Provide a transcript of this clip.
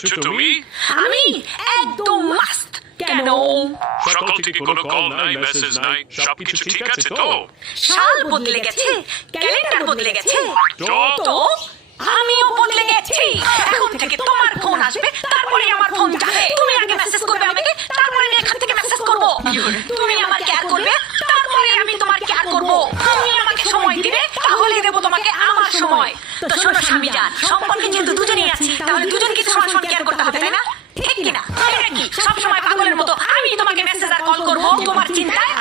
আছো তুমি? আমি একদম মাস্ত। কেন? সকাল থেকে কোনো কল নাই, মেসেজ নাই, সবকিছু ঠিক আছে তো? সাল বদলে গেছে, ক্যালেন্ডার বদলে গেছে, তো আমিও বদলে গেছি। এখন থেকে তোমার ফোন আসবে, তারপরে আমার ফোন যাবে। তুমি আগে মেসেজ করবে আমাকে, তারপরে আমি এখান থেকে মেসেজ করব। তুমি আমার কেয়ার করবে, তারপরে আমি তোমার কেয়ার করব। তুমি আমাকে সময় দিবে, তাহলে দেব তোমাকে আমার সময়। তো শোনো স্বামীজান, সম্পর্কে যেহেতু দুজনেই আছি, তাহলে দুজনকে তো সমান সমান কেয়ার করতে হবে, তাই না? ঠিক কিনা? কি সব সময় পাগলের মতো আমি তোমাকে মেসেজ আর কল করব তোমার চিন্তায়,